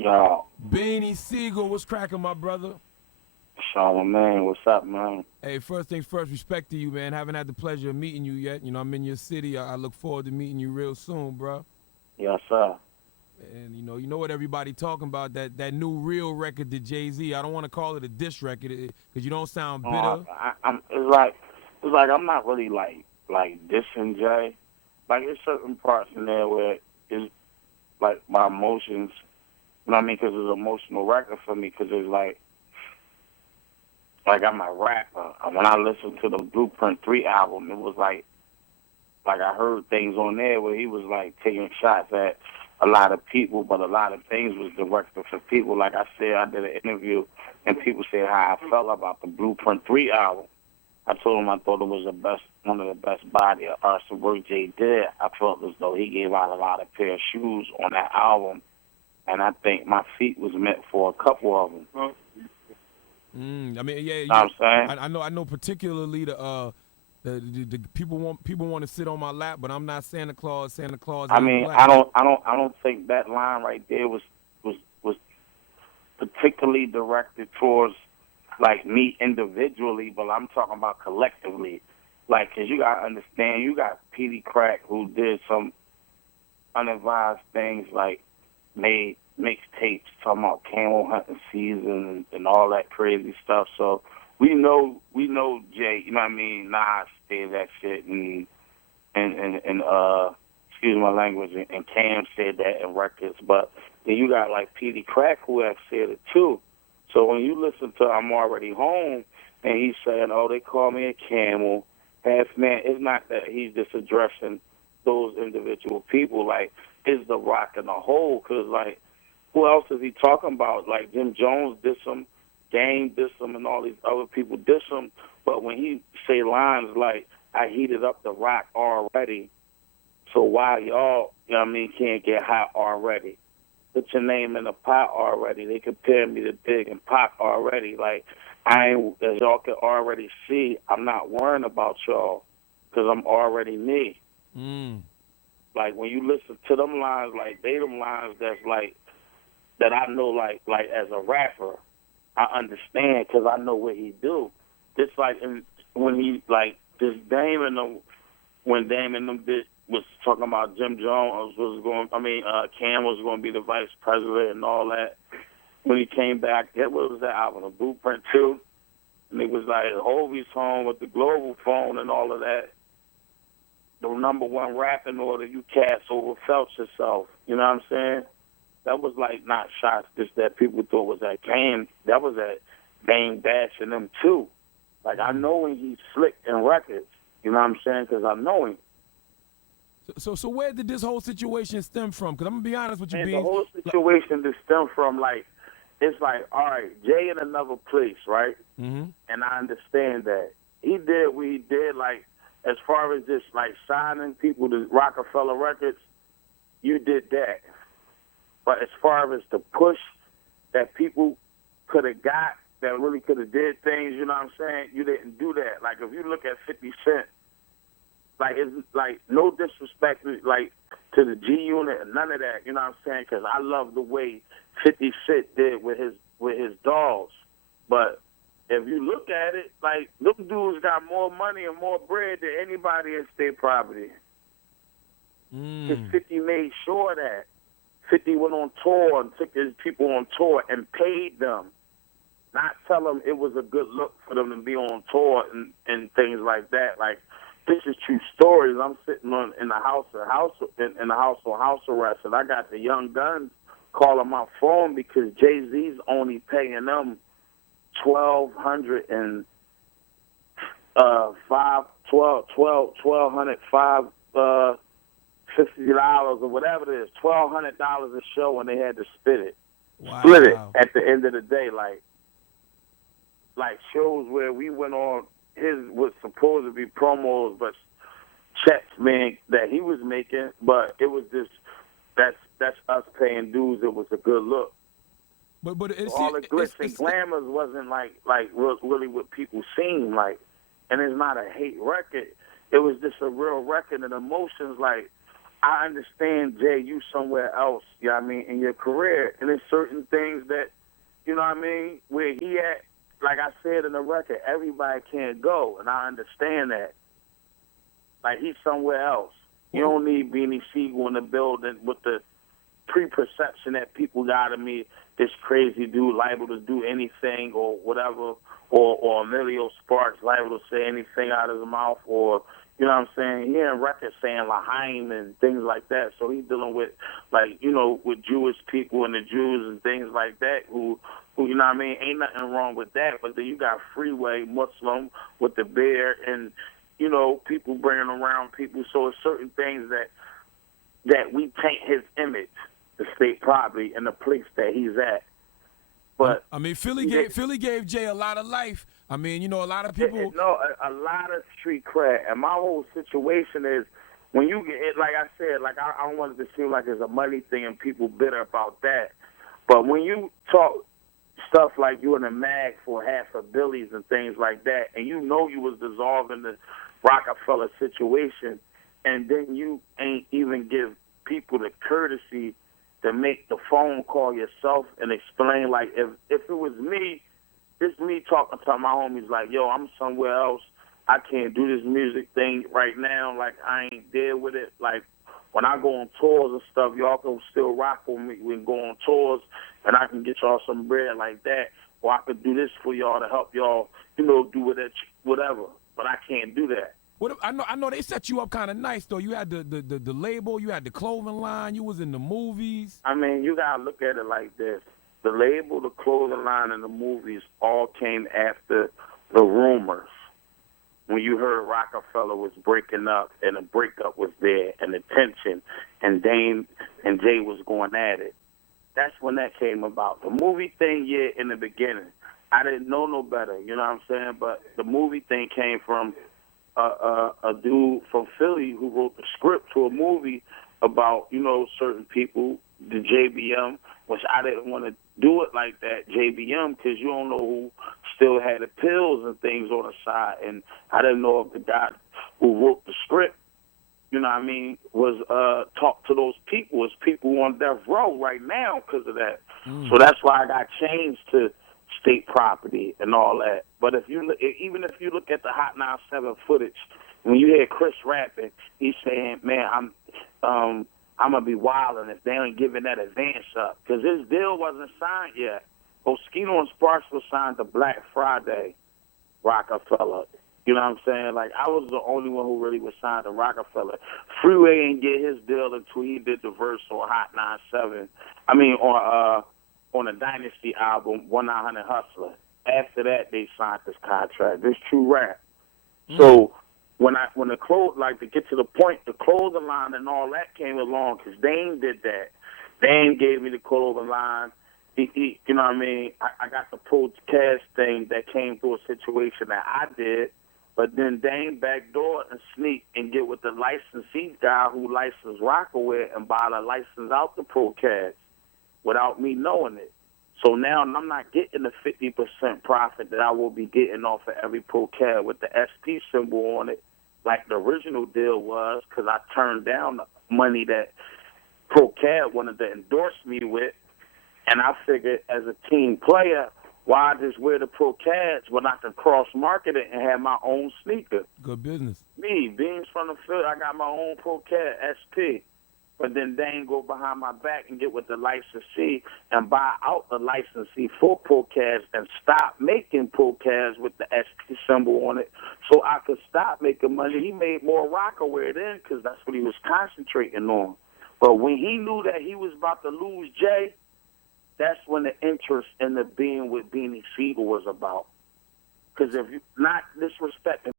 Yo, Beanie Sigel, what's cracking, my brother? Charlamagne, what's up, man? Hey, first things first, respect to you, man. Haven't had the pleasure of meeting you yet. You know, I'm in your city. I look forward to meeting you real soon, bro. Yes, sir. And you know what everybody talking about, that new real record to Jay-Z. I don't want to call it a diss record because you don't sound bitter. It's like I'm not really like dissing Jay. Like there's certain parts in there where it's like my emotions. You know what I mean? Because it's an emotional record for me. Because it's like I'm a rapper. And when I listened to the Blueprint 3 album, it was like I heard things on there where he was like taking shots at a lot of people, but a lot of things was directed for people. Like I said, I did an interview, and people said how I felt about the Blueprint 3 album. I told him I thought it was one of the best body of arts work Jay did. I felt as though he gave out a lot of pair of shoes on that album, and I think my feet was meant for a couple of them. I mean, yeah, You know what I'm saying? I know particularly the people want to sit on my lap, but I'm not Santa Claus. Santa Claus I ain't mean, black. I don't think that line right there was particularly directed towards like me individually, but I'm talking about collectively. Like, 'cause you gotta understand, you got Petey Crack who did some unadvised things, like made mixtapes talking about camel hunting season and all that crazy stuff. So we know Jay. You know what I mean? Nas said that shit, and excuse my language, and Cam said that in records. But then you got like Petey Crack who have said it too. So when you listen to I'm Already Home, and he's saying, oh, they call me a camel, half man, it's not that he's just addressing those individual people. Like, it's the rock in the whole, because, like, who else is he talking about? Like, Jim Jones diss him, Game diss him, and all these other people diss him. But when he say lines like, I heated up the rock already, so why y'all, you know what I mean, can't get hot already? Put your name in the pot already. They compare me to Big and Pac already. Like, I ain't, as y'all can already see, I'm not worrying about y'all because I'm already me. Mm. Like, when you listen to them lines, like, they them lines that's like, that I know, like as a rapper, I understand because I know what he do. Just like when he, like, this Dame and them, when Dame and them was talking about Jim Jones Cam was going to be the vice president and all that. When he came back, what was that album, the Blueprint 2? And it was like Hovey's home with the global phone and all of that. The number one rapping order, you cats overfelt yourself. You know what I'm saying? That was like not shots just that people thought was at Game. That was at Game bashing them too. Like, I know when he's slick in records. You know what I'm saying? Because I know him. So where did this whole situation stem from? Because I'm gonna be honest with you, And the Beans. whole situation just stemmed from, like, it's like, all right, Jay in another place, right? Mm-hmm. And I understand that. He did what he did, like, as far as just, like, signing people to Rockefeller Records, you did that. But as far as the push that people could have got, that really could have did things, you know what I'm saying? You didn't do that. Like, if you look at 50 Cent, like, it's like no disrespect, like, to the G Unit and none of that. You know what I'm saying? Because I love the way 50 Cent did with his dolls. But if you look at it, like, them dudes got more money and more bread than anybody in State Property. Because 50 made sure that 50 went on tour and took his people on tour and paid them. Not tell them it was a good look for them to be on tour and things like that. Like, this is true stories. I'm sitting in the house on house arrest, and I got the Young Guns calling my phone because Jay-Z's only paying them $1,200 and $50 or whatever it is, $1,200 a show, when they had to Wow. split it at the end of the day, like shows where we went on. His was supposed to be promos, but checks, man, that he was making, but it was just that's us paying dues. It was a good look. But it's, All the glitz and glamours wasn't like really what people seem like, and it's not a hate record. It was just a real record, and emotions, like, I understand, Jay, you somewhere else, you know what I mean, in your career. And there's certain things that, you know what I mean, where he at, like I said in the record, everybody can't go. And I understand that. Like, he's somewhere else. You don't need Beanie Sigel in the building with the preperception that people got of me, this crazy dude liable to do anything or whatever, or Emilio Sparks liable to say anything out of his mouth, or, you know what I'm saying, hearing records saying Lahaim and things like that. So he's dealing with, like, you know, with Jewish people and the Jews and things like that who you know what I mean, ain't nothing wrong with that. But then you got Freeway Muslim with the bear and, you know, people bringing around people. So it's certain things that we taint his image, the state property, and the place that he's at. But I mean, Philly gave Jay a lot of life. I mean, you know, a lot of people. A lot of street cred. And my whole situation is, when you get it, like I said, like I don't want it to seem like it's a money thing and people bitter about that. But when you talk stuff like you in a mag for half a billies and things like that, and you know you was dissolving the Rockefeller situation, and then you ain't even give people the courtesy to make the phone call yourself and explain, like, if it was me, it's me talking to my homies like, yo, I'm somewhere else. I can't do this music thing right now. Like, I ain't there with it. Like, when I go on tours and stuff, y'all can still rock with me. We can go on tours, and I can get y'all some bread like that. Or I could do this for y'all to help y'all, you know, do whatever. But I can't do that. What I know they set you up kind of nice though. You had the label, you had the clothing line, you was in the movies. I mean, you gotta look at it like this: the label, the clothing line, and the movies all came after the rumors. When you heard Rockefeller was breaking up, and the breakup was there, and the tension, and Dame and Jay was going at it. That's when that came about. The movie thing, yeah, in the beginning, I didn't know no better. You know what I'm saying? But the movie thing came from a dude from Philly who wrote the script to a movie about, you know, certain people, the JBM, which I didn't want to do it like that, JBM, because you don't know who still had the pills and things on the side. And I didn't know if the guy who wrote the script, you know what I mean, was talk to those people. It's people on death row right now because of that. So that's why I got changed to state property and all that. But even if you look at the Hot 97 footage, when you hear Chris rapping, he's saying, "Man, I'm gonna be wilding if they ain't giving that advance up," because his deal wasn't signed yet. Moschino and Sparks was signed to Black Friday, Rockefeller. You know what I'm saying? Like, I was the only one who really was signed to Rockefeller. Freeway didn't get his deal until he did the verse on Hot 97. I mean, on the Dynasty album, 1900 Hustler. After that, they signed this contract. This true rap. So when the clothes, like, to get to the point, the clothing line and all that came along, because Dame did that. Dame gave me the clothing line. He you know what I mean? I got the Pro Cash thing that came through a situation that I did, but then Dame backdoor and sneak and get with the licensee guy who licensed Rockaway and buy the license out the Pro Cash without me knowing it. So now I'm not getting the 50% profit that I will be getting off of every Pro Cad with the SP symbol on it, like the original deal was, because I turned down the money that Pro Cad wanted to endorse me with. And I figured, as a team player, why just wear the Pro Cads when I can cross-market it and have my own sneaker? Good business. Me, Beans from the field, I got my own Pro Cad SP. But then they ain't go behind my back and get with the licensee and buy out the licensee for Pro Cads and stop making Pro Cads with the SP symbol on it, so I could stop making money. He made more Rockaway then, because that's what he was concentrating on. But when he knew that he was about to lose Jay, that's when the interest in the being with Beanie Sigel was about. Because if you not disrespecting